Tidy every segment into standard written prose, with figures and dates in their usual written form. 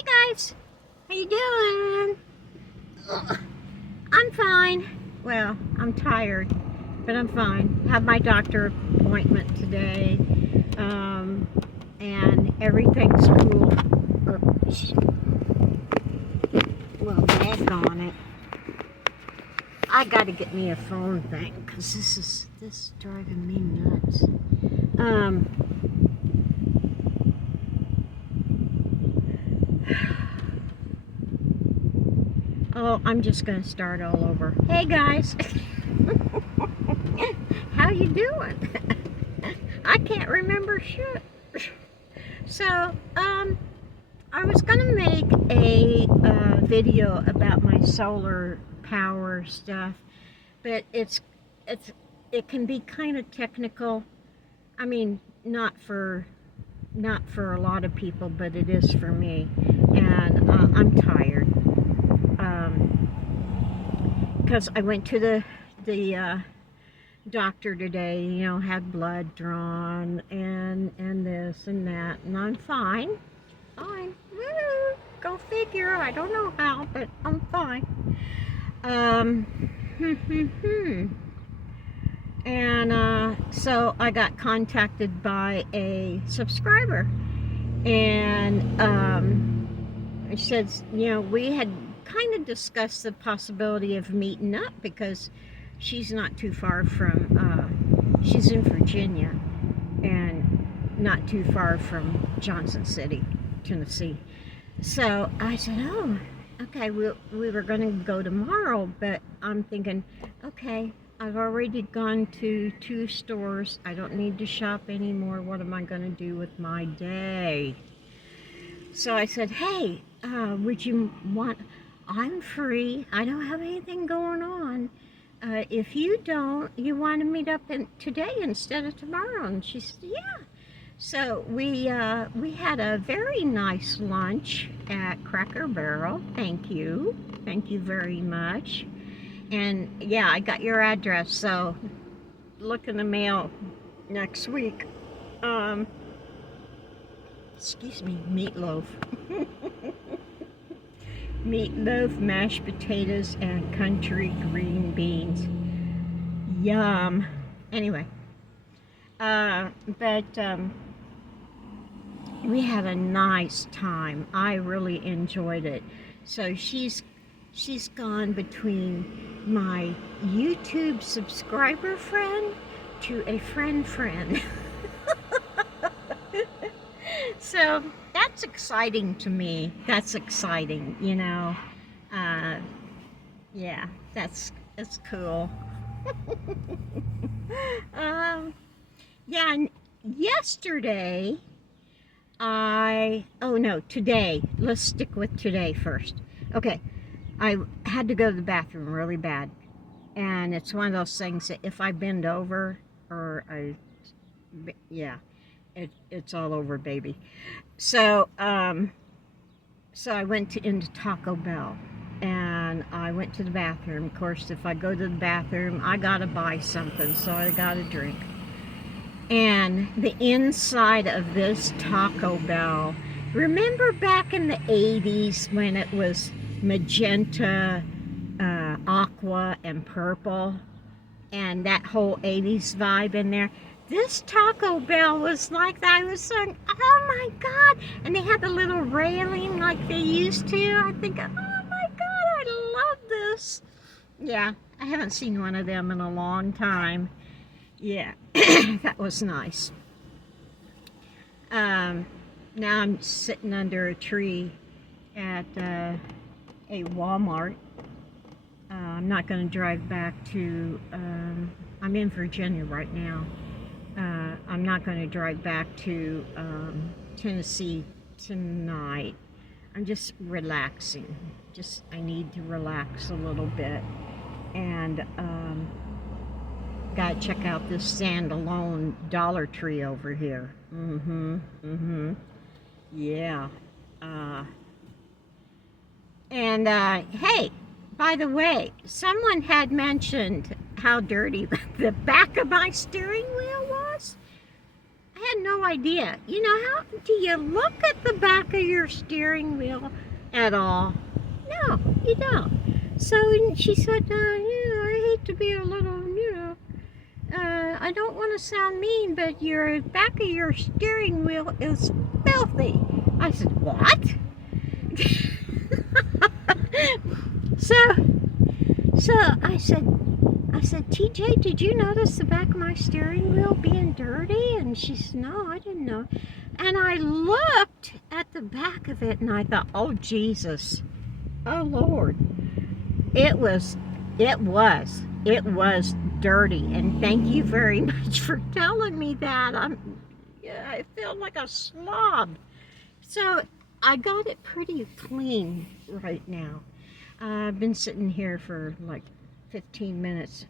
Hey guys, how you doing? Ugh, I'm fine. Well, I'm tired, but I'm fine. Have my doctor appointment today, and everything's cool. Oops. Well, daggone it. I gotta get me a phone thing, because this is driving me nuts. Oh, I'm just gonna start all over. Hey guys, how you doing? I can't remember shit. So, I was gonna make a video about my solar power stuff, but it can be kind of technical. I mean, not for a lot of people, but it is for me, and I'm tired. Because I went to the doctor today, had blood drawn and this and that, and I'm fine. Fine. Woo! Go figure. I don't know how, but I'm fine. And so I got contacted by a subscriber, and she said, we had kind of discussed the possibility of meeting up because she's not too far from, she's in Virginia and not too far from Johnson City, Tennessee. So I said, oh, okay, we were going to go tomorrow, but I'm thinking, okay, I've already gone to 2 stores. I don't need to shop anymore. What am I going to do with my day? So I said, hey, would you want, I'm free. I don't have anything going on. If you don't, you want to meet up today instead of tomorrow? And she said, yeah. So we had a very nice lunch at Cracker Barrel. Thank you very much. And yeah, I got your address, so look in the mail next week. Excuse me, meatloaf. Meatloaf, mashed potatoes, and country green beans. Yum. Anyway, but we had a nice time. I really enjoyed it. So she's gone between my YouTube subscriber friend to a friend. So that's exciting to me. That's exciting, yeah, that's cool. Yeah, and yesterday today. Let's stick with today first. Okay, I had to go to the bathroom really bad, and it's one of those things that if I bend over it's all over, baby. So so I went into Taco Bell, and I went to the bathroom. Of course, if I go to the bathroom, I gotta buy something, so I got a drink. And the inside of this Taco Bell, remember back in the 80s when it was magenta, aqua, and purple, and that whole 80s vibe in there? This Taco Bell was like that. I was saying, oh my God. And they had the little railing like they used to. I think, oh my God, I love this. Yeah, I haven't seen one of them in a long time. Yeah, that was nice. Now I'm sitting under a tree at a Walmart. I'm not going to drive back to, I'm in Virginia right now. I'm not going to drive back to Tennessee tonight. I'm just relaxing. I need to relax a little bit. And gotta check out this standalone Dollar Tree over here. Yeah. And hey, by the way, someone had mentioned how dirty the back of my steering wheel was. I had no idea. You know, how do you look at the back of your steering wheel at all? No, you don't. So she said, I hate to be a little, I don't want to sound mean, but your back of your steering wheel is filthy. I said, what? so, so I said, TJ, did you notice the back of my steering wheel being dirty? And she said, no, I didn't know. And I looked at the back of it and I thought, oh, Jesus. Oh, Lord. It was dirty. And thank you very much for telling me that. I feel like a slob. So I got it pretty clean right now. I've been sitting here for like 15 minutes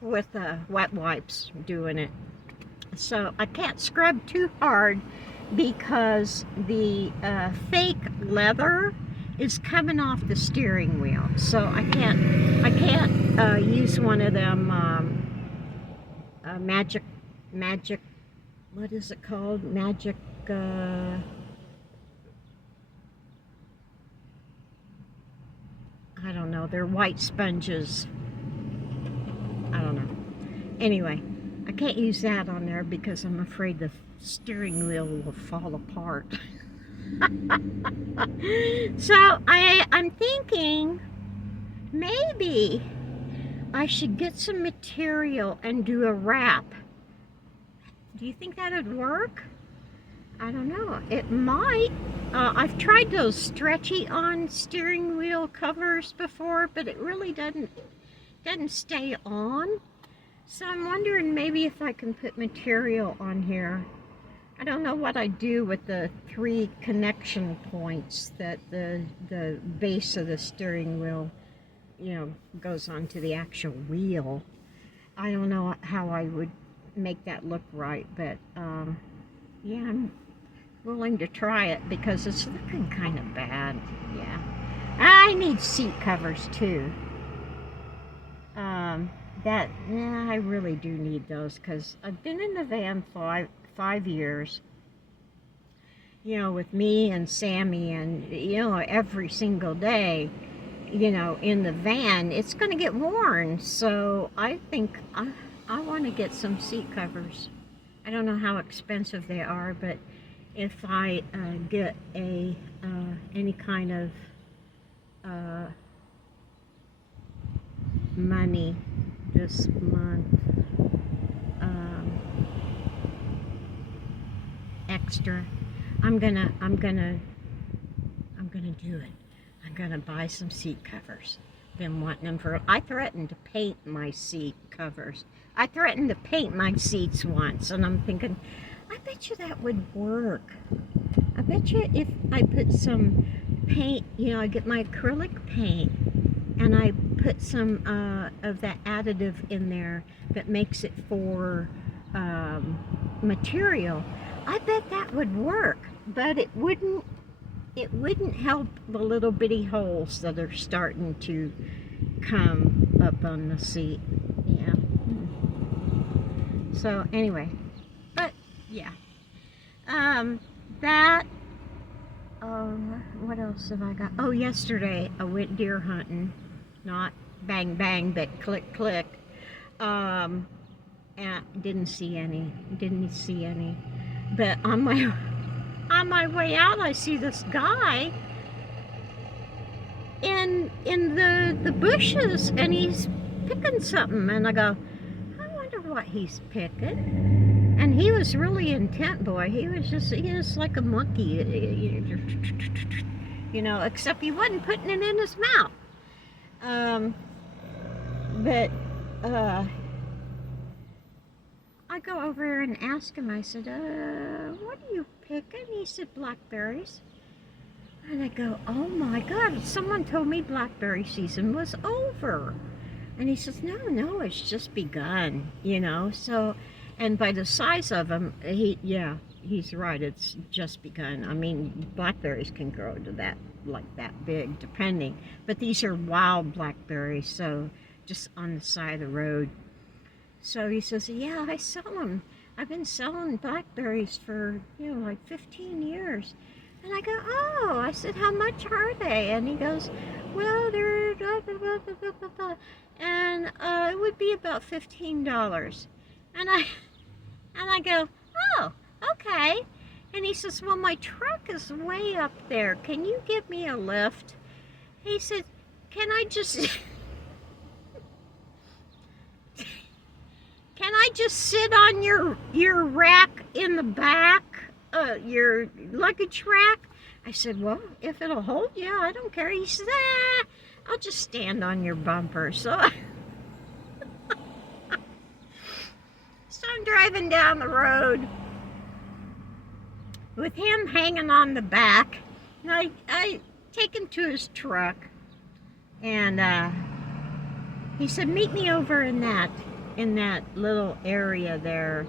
with wet wipes doing it. So I can't scrub too hard because the fake leather is coming off the steering wheel. So I can't use one of them magic, what is it called? Magic, I don't know, they're white sponges. I don't know. Anyway, I can't use that on there because I'm afraid the steering wheel will fall apart. So I'm thinking maybe I should get some material and do a wrap. Do you think that would work? I don't know. It might. I've tried those stretchy on steering wheel covers before, but it really doesn't stay on. So I'm wondering maybe if I can put material on here. I don't know what I do with the 3 connection points that the base of the steering wheel, goes onto the actual wheel. I don't know how I would make that look right, but yeah, I'm willing to try it because it's looking kind of bad. Yeah, I need seat covers too. I really do need those because I've been in the van 5 years, with me and Sammy, and every single day, in the van, it's going to get worn. So I think I want to get some seat covers. I don't know how expensive they are, but if I get any kind of money this month, extra, I'm gonna do it. I'm gonna buy some seat covers. Been wanting them for. I threatened to paint my seat covers. I threatened to paint my seats once, and I'm thinking, I bet you that would work. I bet you if I put some paint, I get my acrylic paint and I put some of that additive in there that makes it for material, I bet that would work, but it wouldn't help the little bitty holes that are starting to come up on the seat. Yeah. So anyway, but yeah, that, what else have I got? Oh, yesterday I went deer hunting, not bang bang, but click click. And didn't see any, but on my way out, I see this guy in the bushes, and he's picking something, and I go, I wonder what he's picking. And he was really intent, boy. He was like a monkey, except he wasn't putting it in his mouth. But I go over there and ask him, I said, what are you picking? He said, blackberries. And I go, oh my God, someone told me blackberry season was over. And he says, no, it's just begun, so, and by the size of them, he's right, it's just begun. I mean, blackberries can grow to that big, depending, but these are wild blackberries, so just on the side of the road. So he says, yeah, I sell them. I've been selling blackberries for, like 15 years. And I go, oh, I said, how much are they? And he goes, well, they're blah, blah, blah, blah, blah, blah, blah. And it would be about $15. And I go, oh, okay. And he says, well, my truck is way up there. Can you give me a lift? He said, can I just... Can I just sit on your rack in the back, your luggage rack? I said, well, if it'll hold you, I don't care. He said, I'll just stand on your bumper. So, so I'm driving down the road with him hanging on the back. And I take him to his truck, and he said, meet me over in that little area there.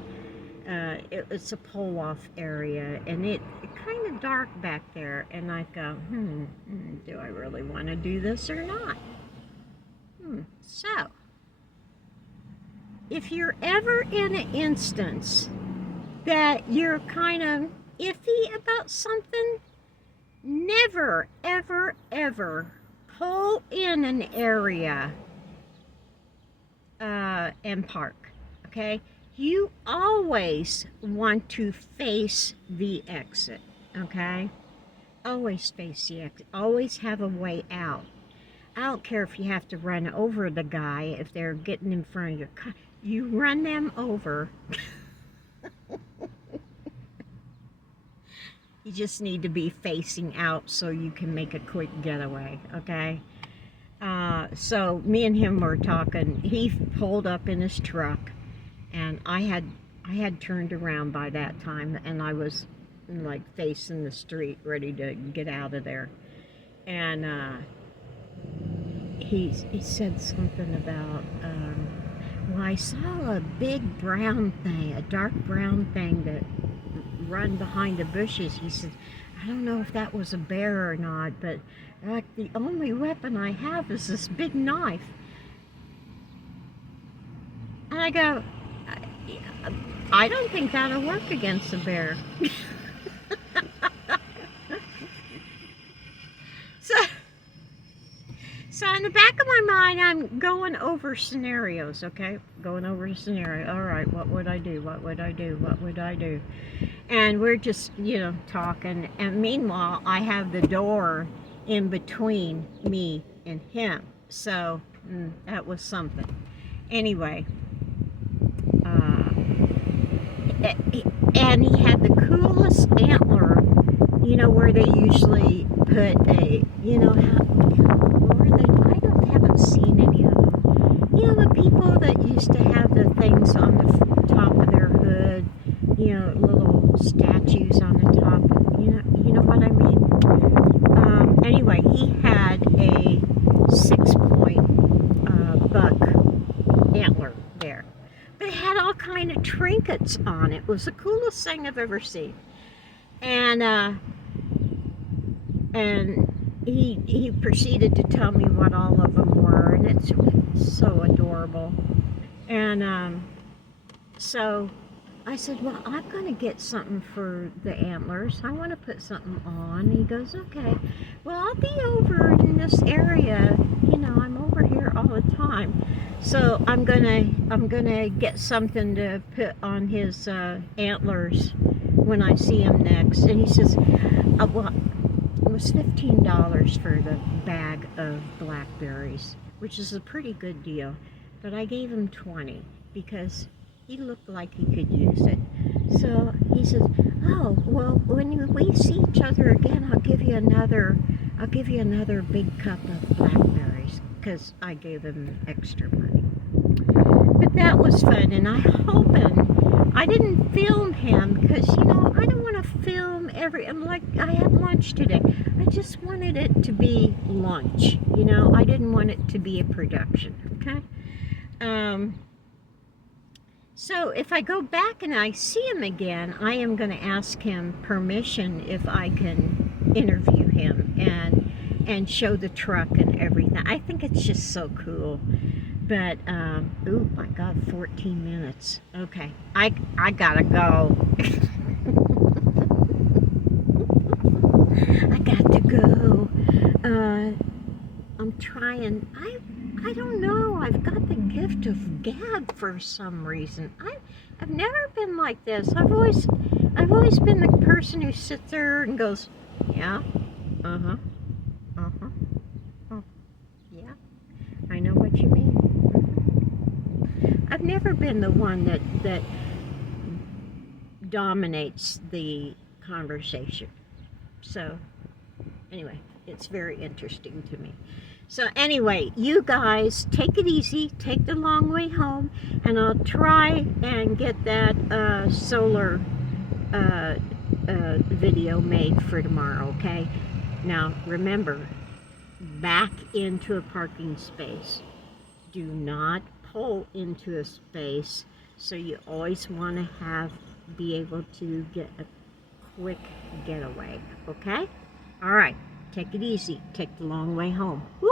It's a pull-off area, and it kind of dark back there. And I go, do I really want to do this or not? So, if you're ever in an instance that you're kind of iffy about something, never, ever, ever pull in an area and park, okay? You always want to face the exit, okay? Always face the exit. Always have a way out. I don't care if you have to run over the guy if they're getting in front of your car. You run them over. You just need to be facing out so you can make a quick getaway, okay? So me and him were talking. He pulled up in his truck, and I had turned around by that time, and I was like facing the street, ready to get out of there. And he said something about, well, I saw a big brown thing, a dark brown thing that run behind the bushes. He said, I don't know if that was a bear or not, but like the only weapon I have is this big knife. And I go, I don't think that'll work against a bear. So in the back of my mind, I'm going over scenarios, okay? Going over a scenario. All right, what would I do? What would I do? What would I do? And we're just, talking. And meanwhile, I have the door in between me and him. So that was something. Anyway, and he had the coolest antler, where they usually put a, I haven't seen any of them. The people that used to have the things on the top of their hood, little statues on the top, you know what I mean? Anyway, he had a 6-point buck antler there. But it had all kind of trinkets on it. It was the coolest thing I've ever seen. And he proceeded to tell me what all of them were, and it's so adorable. And so I said, well, I'm going to get something for the antlers. I want to put something on. He goes, okay. Well, I'll be over in this area. I'm over here all the time. So I'm gonna get something to put on his antlers when I see him next. And he says, well, it was $15 for the bag of blackberries, which is a pretty good deal. But I gave him $20 because he looked like he could use it. So he says, oh, well, when we see each other again, I'll give you another big cup of blackberries, because I gave him extra money. But that was fun, and I didn't film him because, I don't want to film I had lunch today. I just wanted it to be lunch, I didn't want it to be a production, okay? So if I go back and I see him again, I am going to ask him permission if I can interview him and show the truck and everything. I think it's just so cool. But, oh my God, 14 minutes. Okay, I gotta go. I got to go. I'm trying. I don't know. I've got the gift of gab for some reason. I've never been like this. I've always been the person who sits there and goes, yeah, uh-huh, uh-huh, oh, yeah, I know what you mean. I've never been the one that dominates the conversation. So, anyway, it's very interesting to me. So anyway, you guys take it easy, take the long way home, and I'll try and get that solar video made for tomorrow, okay? Now, remember, back into a parking space. Do not pull into a space, so you always want to be able to get a quick getaway, okay? All right, take it easy. Take the long way home. Woo!